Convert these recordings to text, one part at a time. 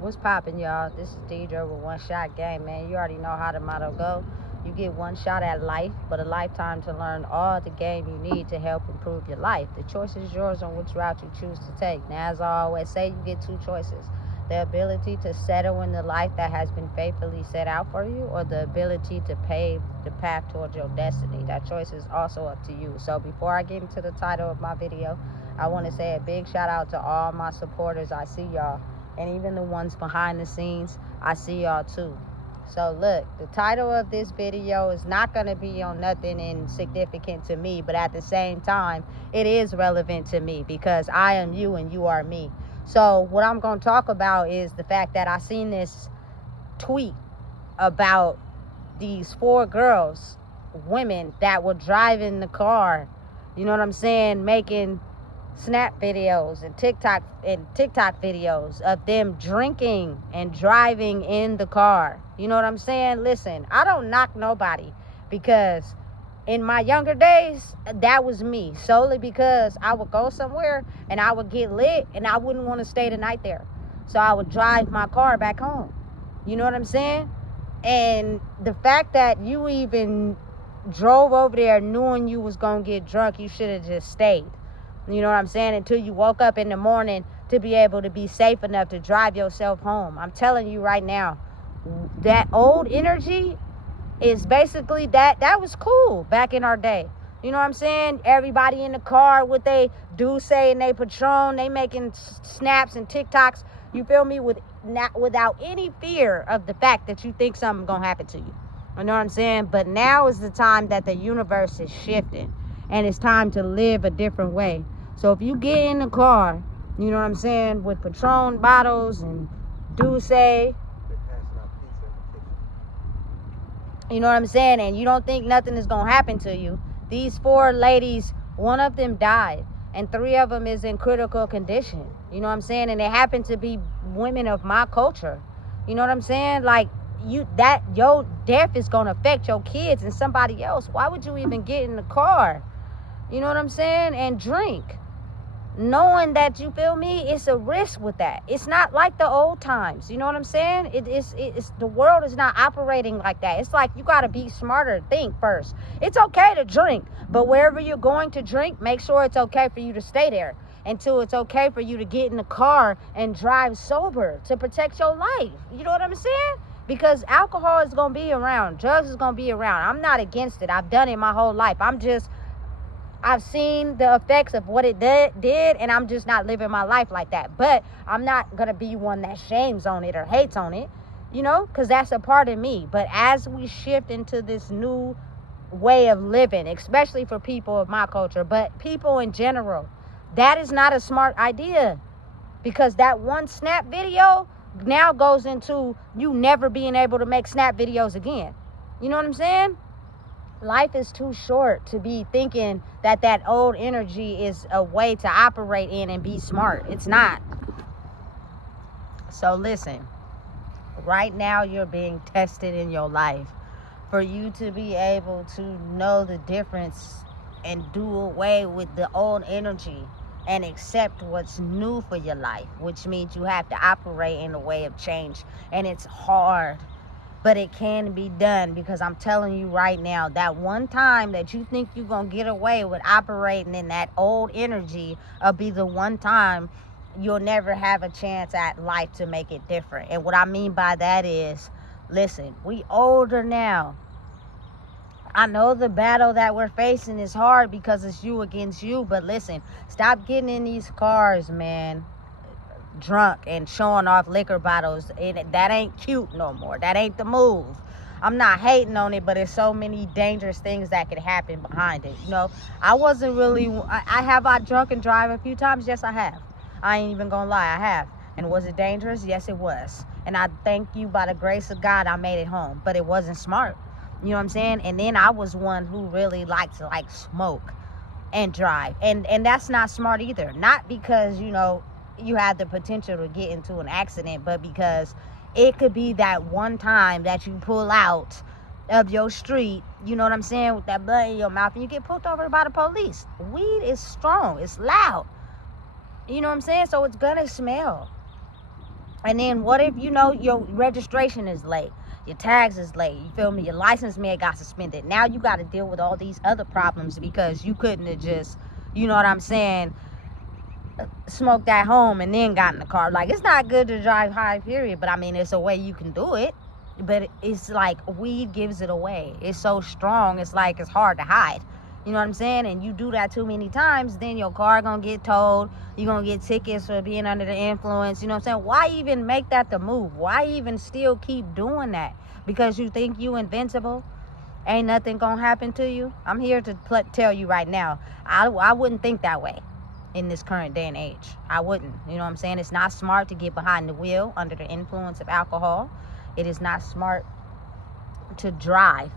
What's poppin', y'all? This is Deidre with One Shot Game, man. You already know how the motto go. You get one shot at life, but a lifetime to learn all the game you need to help improve your life. The choice is yours on which route you choose to take. Now, as I always say, you get two choices. The ability to settle in the life that has been faithfully set out for you, or the ability to pave the path towards your destiny. That choice is also up to you. So before I get into the title of my video, I want to say a big shout out to all my supporters. I see y'all. And even the ones behind the scenes, I see y'all too. So look, the title of this video is not going to be on nothing insignificant to me, but at the same time, it is relevant to me because I am you and you are me. So what I'm going to talk about is the fact that I seen this tweet about these 4 girls, women that were driving the car, you know what I'm saying, making Snap videos and TikTok videos of them drinking and driving in the car. You know what I'm saying? Listen, I don't knock nobody, because in my younger days, that was me, solely because I would go somewhere and I would get lit and I wouldn't want to stay the night there. So I would drive my car back home. You know what I'm saying? And the fact that you even drove over there knowing you was going to get drunk, you should have just stayed. You know what I'm saying? Until you woke up in the morning to be able to be safe enough to drive yourself home. I'm telling you right now, that old energy is basically that was cool back in our day. You know what I'm saying? Everybody in the car with they say and they Patron, they making snaps and TikToks, you feel me, without any fear of the fact that you think something's gonna happen to you. You know what I'm saying? But now is the time that the universe is shifting, and it's time to live a different way. So if you get in the car, you know what I'm saying, with Patron bottles and say, you know what I'm saying, and you don't think nothing is going to happen to you, these 4 ladies, one of them died, and 3 of them is in critical condition. You know what I'm saying? And they happen to be women of my culture. You know what I'm saying? Like, your death is going to affect your kids and somebody else. Why would you even get in the car? You know what I'm saying? And drink, knowing that, you feel me, it's a risk with that. It's not like the old times. You know what I'm saying? It's the world is not operating like that. It's like you got to be smarter. Think first. It's okay to drink, but wherever you're going to drink, make sure it's okay for you to stay there until it's okay for you to get in the car and drive sober to protect your life. You know what I'm saying? Because alcohol is going to be around. Drugs is going to be around. I'm not against it. I've done it my whole life. I've seen the effects of what it did, and I'm just not living my life like that. But I'm not going to be one that shames on it or hates on it, you know, because that's a part of me. But as we shift into this new way of living, especially for people of my culture, but people in general, that is not a smart idea, because that one Snap video now goes into you never being able to make Snap videos again. You know what I'm saying? Life is too short to be thinking that old energy is a way to operate in and be smart. It's not. So listen, right now you're being tested in your life. For you to be able to know the difference and do away with the old energy and accept what's new for your life, which means you have to operate in a way of change. And it's hard, but it can be done, because I'm telling you right now, that one time that you think you're going to get away with operating in that old energy will be the one time you'll never have a chance at life to make it different. And what I mean by that is, listen, we older now. I know the battle that we're facing is hard because it's you against you, but listen, stop getting in these cars, man, drunk and showing off liquor bottles. That ain't cute no more. That ain't the move. I'm not hating on it, but there's so many dangerous things that could happen behind it. You know, I wasn't really, I drunk and drive a few times? Yes, I have. I ain't even gonna lie, I have. And was it dangerous? Yes, it was. And I thank you, by the grace of God, I made it home, but it wasn't smart. You know what I'm saying? And then I was one who really liked to smoke and drive. And that's not smart either. Not because, you know, you have the potential to get into an accident, but because it could be that one time that you pull out of your street, you know what I'm saying, with that blood in your mouth, and you get pulled over by the police. Weed is strong. It's loud. You know what I'm saying? So it's gonna smell. And then what if, your registration is late? Your tags is late. You feel me? Your license may have got suspended. Now you got to deal with all these other problems because you couldn't have just, you know what I'm saying, smoked at home and then got in the car. Like, it's not good to drive high, period. But I mean, it's a way you can do it. But it's like weed gives it away. It's so strong. It's like it's hard to hide. You know what I'm saying? And you do that too many times, then your car gonna get towed. You're gonna get tickets for being under the influence. You know what I'm saying? Why even make that the move? Why even still keep doing that? Because you think you invincible? Ain't nothing gonna happen to you? I'm here to tell you right now, I wouldn't think that way in this current day and age. I wouldn't. You know what I'm saying? It's not smart to get behind the wheel under the influence of alcohol. It is not smart to drive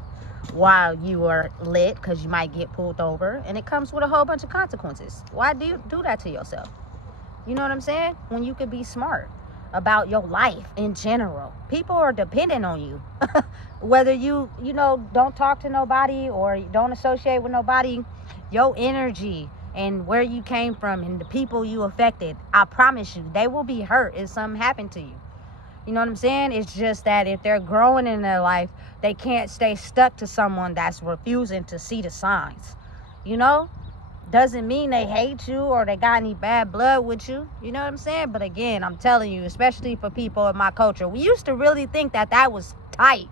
while you are lit, because you might get pulled over, and it comes with a whole bunch of consequences. Why do you do that to yourself? You know what I'm saying? When you could be smart about your life in general. People are dependent on you. Whether you don't talk to nobody or don't associate with nobody, your energy and where you came from and the people you affected, I promise you, they will be hurt if something happened to you. You know what I'm saying? It's just that if they're growing in their life, they can't stay stuck to someone that's refusing to see the signs. Doesn't mean they hate you or they got any bad blood with you. You know what I'm saying? But again, I'm telling you, especially for people in my culture, we used to really think that was tight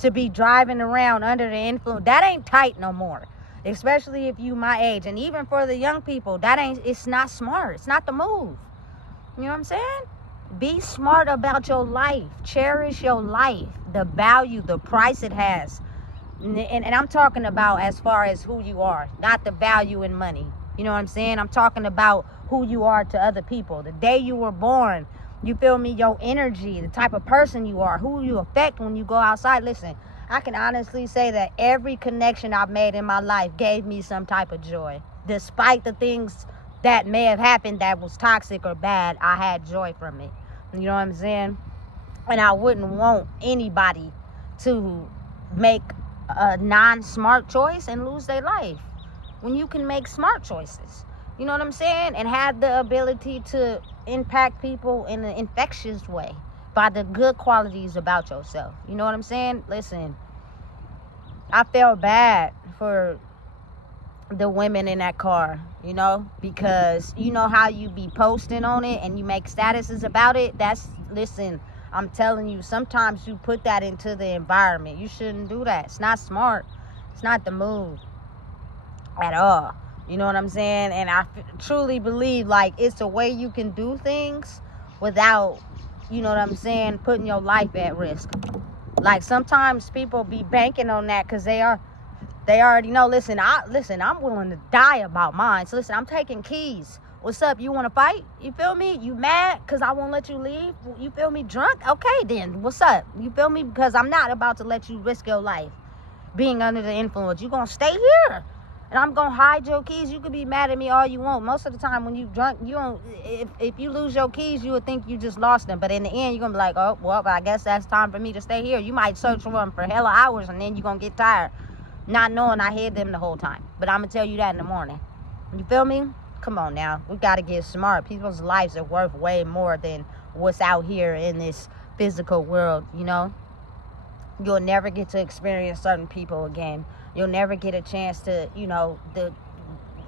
to be driving around under the influence. That ain't tight no more. Especially if you my age. And even for the young people, it's not smart. It's not the move. You know what I'm saying? Be smart about your life. Cherish your life, the value, the price it has. And I'm talking about as far as who you are, not the value in money. You know what I'm saying? I'm talking about who you are to other people. The day you were born, you feel me? Your energy, the type of person you are, who you affect when you go outside. Listen, I can honestly say that every connection I've made in my life gave me some type of joy. Despite the things that may have happened that was toxic or bad, I had joy from it. You know what I'm saying? And I wouldn't want anybody to make a non-smart choice and lose their life when you can make smart choices. You know what I'm saying? And have the ability to impact people in an infectious way by the good qualities about yourself. You know what I'm saying? Listen, I felt bad for the women in that car, because you know how you be posting on it and you make statuses about it. Listen, I'm telling you, sometimes you put that into the environment. You shouldn't do that. It's not smart. It's not the move at all. You know what I'm saying? And I truly believe like it's a way you can do things without, you know what I'm saying, putting your life at risk. Like sometimes people be banking on that because they already know. Listen, I'm willing to die about mine. So listen, I'm taking keys. What's up? You want to fight? You feel me? You mad because I won't let you leave? You feel me? Drunk? Okay, then. What's up? You feel me? Because I'm not about to let you risk your life being under the influence. You're going to stay here. And I'm going to hide your keys. You can be mad at me all you want. Most of the time when you drunk, you don't. If you lose your keys, you would think you just lost them. But in the end, you're going to be like, oh, well, I guess that's time for me to stay here. You might search for them for hella hours and then you're going to get tired. Not knowing I hid them the whole time. But I'm going to tell you that in the morning. You feel me? Come on now. We got to get smart. People's lives are worth way more than what's out here in this physical world, You'll never get to experience certain people again. You'll never get a chance to,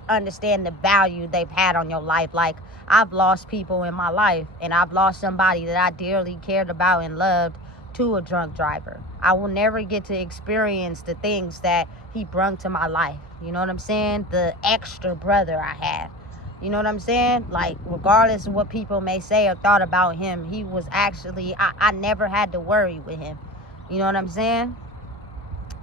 understand the value they've had on your life. Like, I've lost people in my life, and I've lost somebody that I dearly cared about and loved to a drunk driver. I will never get to experience the things that he brought to my life. You know what I'm saying? The extra brother I had. You know what I'm saying? Like, regardless of what people may say or thought about him, he was actually, I never had to worry with him. You know what I'm saying?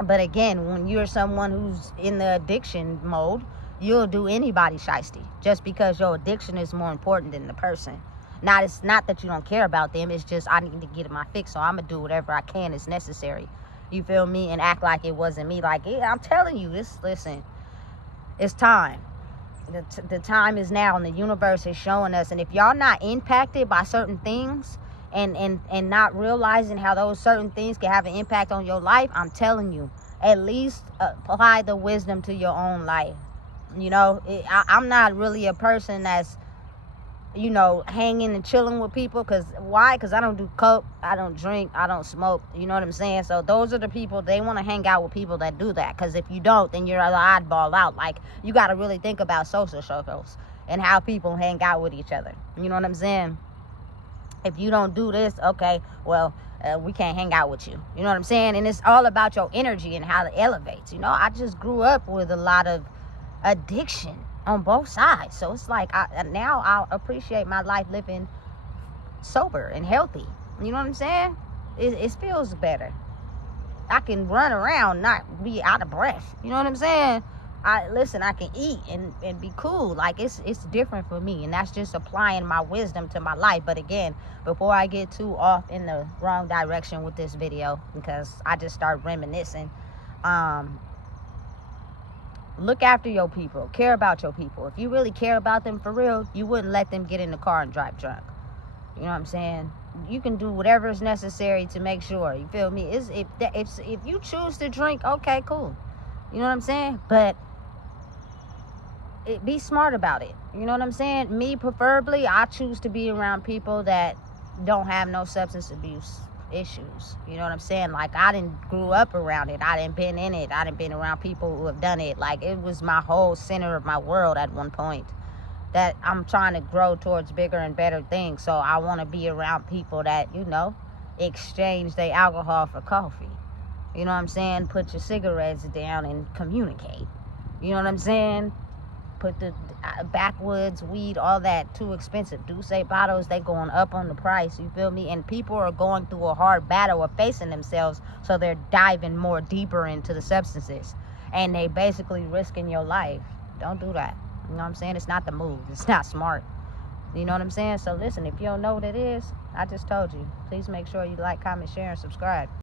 But again, when you're someone who's in the addiction mode, you'll do anybody shiesty just because your addiction is more important than the person. It's not that you don't care about them. It's just I need to get my fix, so I'm going to do whatever I can is necessary. You feel me? And act like it wasn't me. Like, yeah, I'm telling you, listen, it's time. The time is now, and the universe is showing us. And if y'all not impacted by certain things and not realizing how those certain things can have an impact on your life, I'm telling you, at least apply the wisdom to your own life. I'm not really a person that's, you know, hanging and chilling with people. Because why? Because I don't do coke, I don't drink, I don't smoke. You know what I'm saying? So those are the people, they want to hang out with people that do that. Because if you don't, then you're the oddball out. Like, you got to really think about social circles and how people hang out with each other. You know what I'm saying? If you don't do this, okay, well, we can't hang out with you. You know what I'm saying? And it's all about your energy and how it elevates. You know, I just grew up with a lot of addiction on both sides. So it's like, now I appreciate my life living sober and healthy. You know what I'm saying? It feels better. I can run around, not be out of breath. You know what I'm saying? I can eat and be cool. Like, it's different for me, and that's just applying my wisdom to my life. But again, before I get too off in the wrong direction with this video, because I just start reminiscing, look after your people, care about your people. If you really care about them for real, you wouldn't let them get in the car and drive drunk. You know what I'm saying? You can do whatever is necessary to make sure. You feel me? If you choose to drink, okay, cool. You know what I'm saying? But be smart about it. You know what I'm saying? Me, preferably, I choose to be around people that don't have no substance abuse issues. You know what I'm saying? Like, I didn't grew up around it. I didn't been in it. I didn't been around people who have done it. Like, it was my whole center of my world at one point. That I'm trying to grow towards bigger and better things. So I want to be around people that, you know, exchange their alcohol for coffee. You know what I'm saying? Put your cigarettes down and communicate. You know what I'm saying? Put the backwoods, weed, all that, too expensive. Douce bottles, they going up on the price, you feel me? And people are going through a hard battle of facing themselves, so they're diving more deeper into the substances. And they basically risking your life. Don't do that. You know what I'm saying? It's not the move. It's not smart. You know what I'm saying? So listen, if you don't know what it is, I just told you. Please make sure you like, comment, share, and subscribe.